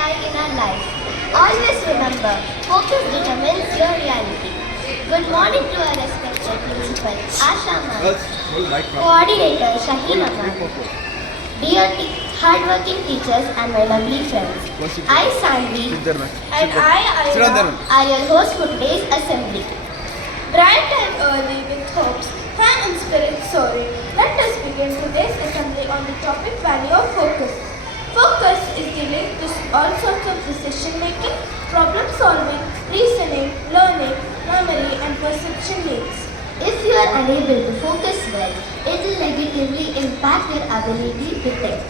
lie in our life. Always remember, focus determines your reality. Good morning to our respected principal, Asha Ma'am, coordinator, Shaheen Aman, dear hardworking teachers and my lovely friends. I, Sanvi, and I, Ayura, are your hosts for today's assembly. bright and early with hopes, hand and spirit soaring. Let us begin today's assembly on the topic value of focus. Focus is the link to all sorts of decision making, problem solving, reasoning, learning, memory and perception needs. If you are unable to focus well, it will negatively impact your ability to think.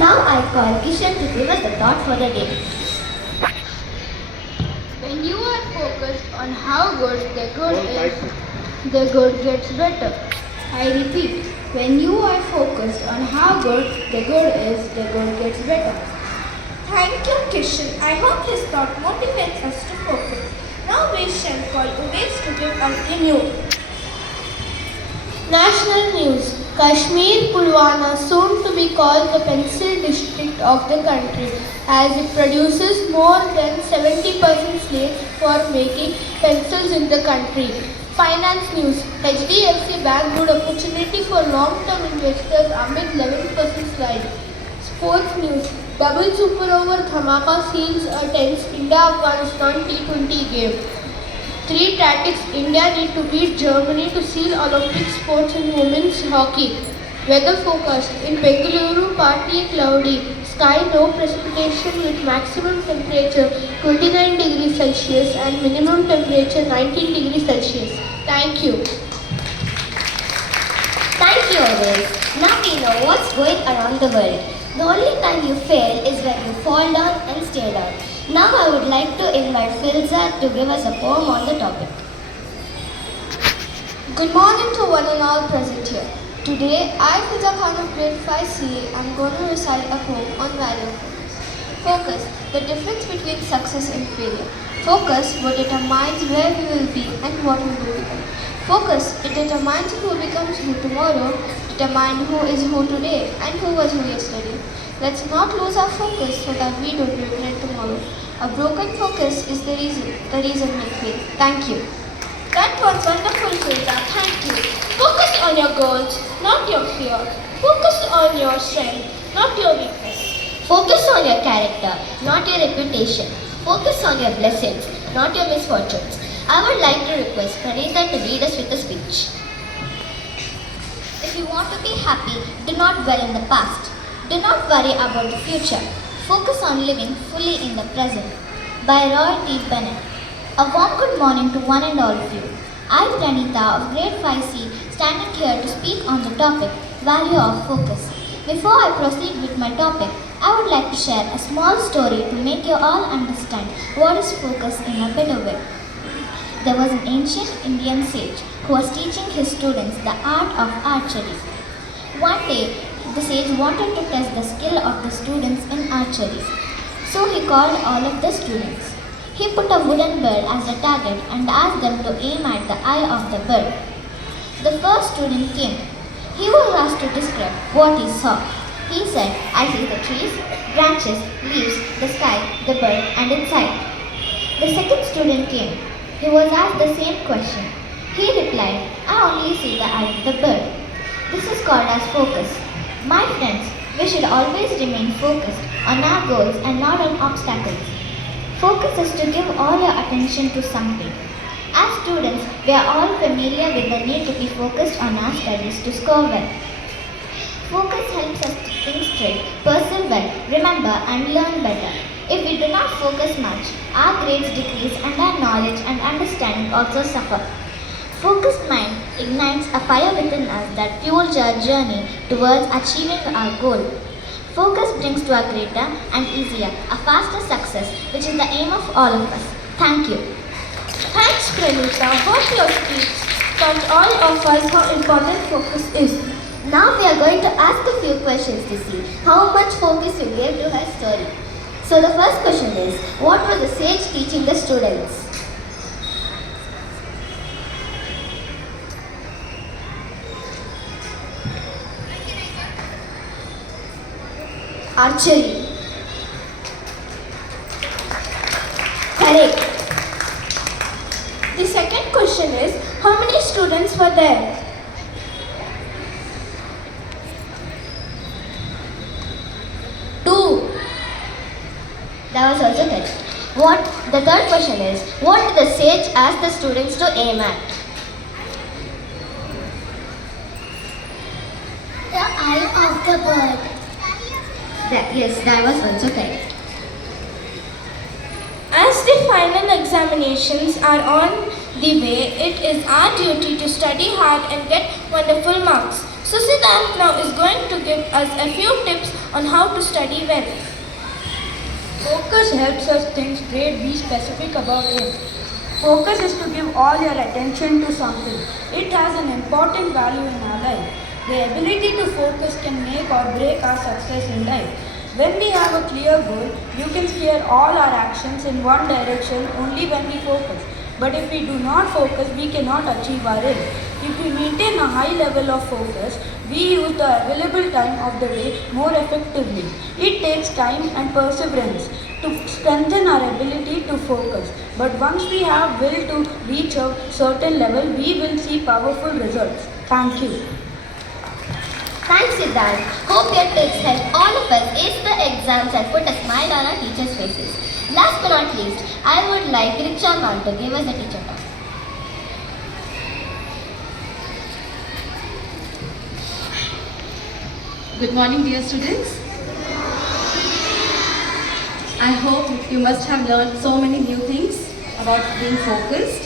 Now I call Kishan to give us the thought for the day. When you are focused on how good the good is, the good gets better. I repeat, when you are focused on how good the good is, the good gets better. Thank you, Kishan. I hope his thought motivates us to focus. Now we shall call Udesh to give us the news. National news. Kashmir Pulwama soon to be called the pencil district of the country as it produces more than 70% slates for making pencils in the country. Finance news. HDFC Bank good opportunity for long-term investors amid 11% slide. Sports news. Double super over Dhamaka seals a tense India-Afghanistan T20 game. Three tactics India need to beat Germany to seal Olympic sports in women's hockey. Weather forecast. In Bengaluru, partly cloudy. Sky no precipitation with maximum temperature 29 degrees Celsius and minimum temperature 19 degrees Celsius. Thank you. Thank you, Udesh. Now we know what's going around the world. The only time you fail is when you fall down and stay down. Now I would like to invite Filza to give us a poem on the topic. Good morning to one and all present here. Today, I, Fiza Khan of grade 5C, am going to recite a poem on value of focus. Focus, the difference between success and failure. Focus, what determines where we will be and what we will become. Focus, it determines who becomes who tomorrow, determine who is who today and who was who yesterday. Let's not lose our focus so that we don't regret tomorrow. A broken focus is the reason we fail. Thank you. That was wonderful, Filza. Thank you. Focus on your goals, not your fear. Focus on your strength, not your weakness. Focus on your character, not your reputation. Focus on your blessings, not your misfortunes. I would like to request Pranita to lead us with a speech. If you want to be happy, do not dwell in the past. Do not worry about the future. Focus on living fully in the present. By Roy T. Bennett. A warm good morning to one and all of you. I, Pranita of grade 5C, standing here to speak on the topic value of focus. Before I proceed with my topic, I would like to share a small story to make you all understand what is focus in a better way. There was an ancient Indian sage who was teaching his students the art of archery. One day, the sage wanted to test the skill of the students in archery. So he called all of the students. He put a wooden bird as a target and asked them to aim at the eye of the bird. The first student came. He was asked to describe what he saw. He said, I see the trees, branches, leaves, the sky, the bird and inside. The second student came. He was asked the same question. He replied, I only see the eye of the bird. This is called as focus. My friends, we should always remain focused on our goals and not on obstacles. Focus is to give all your attention to something. As students, we are all familiar with the need to be focused on our studies to score well. Focus helps us to think straight, pursue well, remember and learn better. If we do not focus much, our grades decrease and our knowledge and understanding also suffer. Focused mind ignites a fire within us that fuels our journey towards achieving our goal. Focus brings to a greater and easier, a faster success, which is the aim of all of us. Thank you. Thanks, Pranita. Hope your speech taught all of us how important focus is. Now we are going to ask a few questions to see how much focus you gave to her story. So the first question is, what was the sage teaching the students? Archery. students were there? 2. That was also correct. The third question is, what did the sage ask the students to aim at? The eye of the bird. Yes, that was also correct. As the final examinations are on the way, it is our duty to study hard and get wonderful marks. So Siddharth now is going to give us a few tips on how to study well. Focus helps us think straight, be specific about it. Focus is to give all your attention to something. It has an important value in our life. The ability to focus can make or break our success in life. When we have a clear goal, you can steer all our actions in one direction only when we focus. But if we do not focus, we cannot achieve our aim. If we maintain a high level of focus, we use the available time of the day more effectively. It takes time and perseverance to strengthen our ability to focus. But once we have will to reach a certain level, we will see powerful results. Thank you. Thanks, Siddharth. Hope your tips help all of us ace the exams and put a smile on our teachers' faces. Last but not least, I would like Riksha ma'am to give us the teacher talk. Good morning, dear students. I hope you must have learned so many new things about being focused.